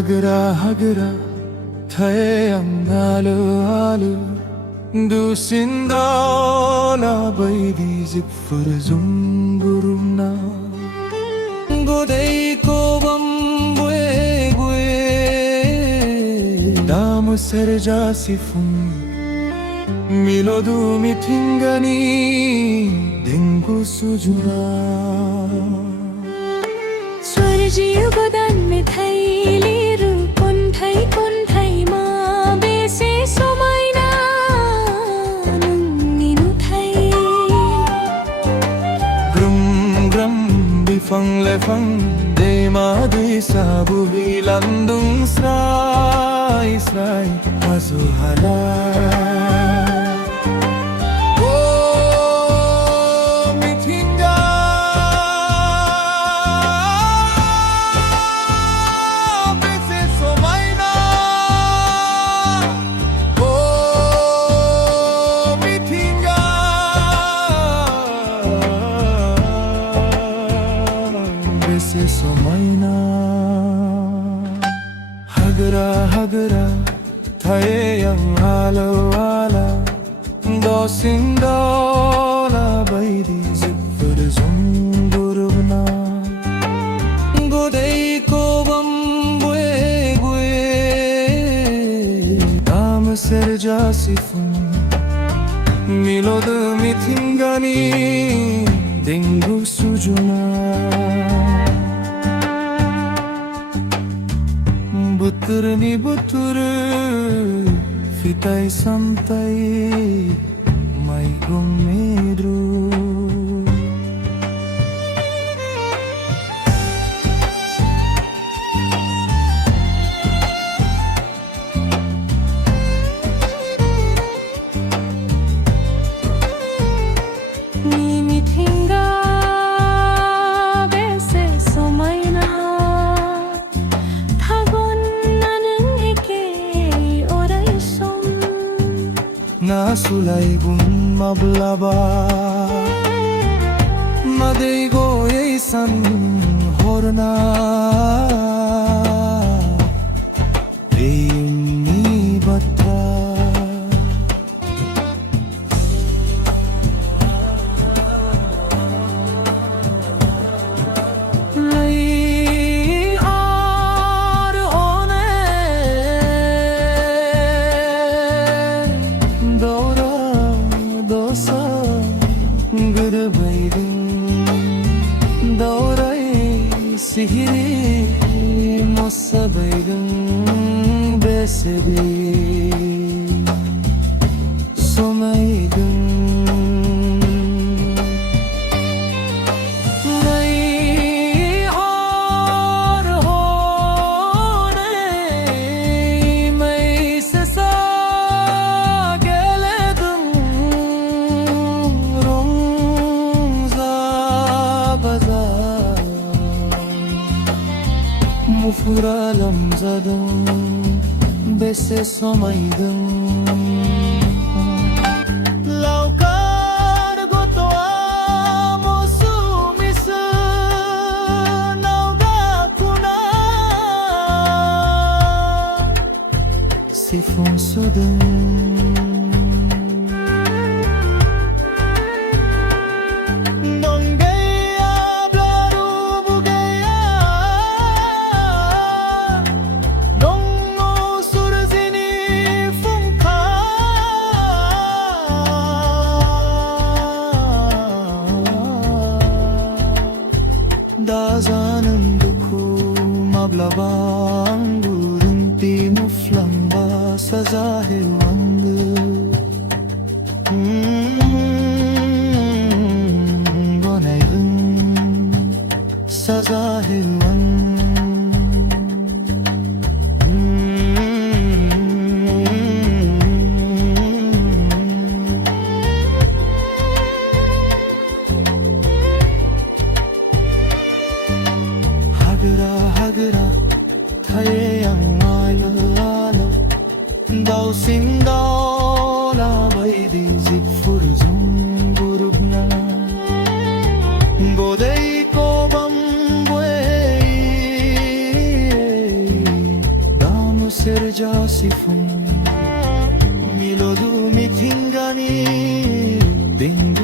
Hagra thay ang halu dusindauna baidi zikfur zumburumna godei ko bambue gue damu serja sifum milodu mitingani dengu sujuna स्वर्जीय गोदान में थैलीरु कुन्थैमा बेसे समाइना नोंनिनु थै groom groom बिफां लाइफां दैमा दैसा बोहैलांदों स्राय स्राय हाजो हाला से समाइना hagra thay ang alaw-ala dosindola baidi zikfur zumburubna godei ko bambue gue dam serja sifum milod mitingani dengu sujuna butur ni butur fitai santai mai gomedru nasulay gun mablaba madeigo eisan horna premni batra sihiri mosabaydın besebi somaydın nay har hone may sesa geledin romza bazar mufuralam zadım bese somaydın laukar gotoa musumis nauga kuna sifon sudum dazanım duku mablabang gurunti muflamba sazahe wangu gonaydın sazahe wangu hagra thay ang alaw dausindola baidi zikfur zumburubna godei ko bambue sifong Milodumi tinggani Ding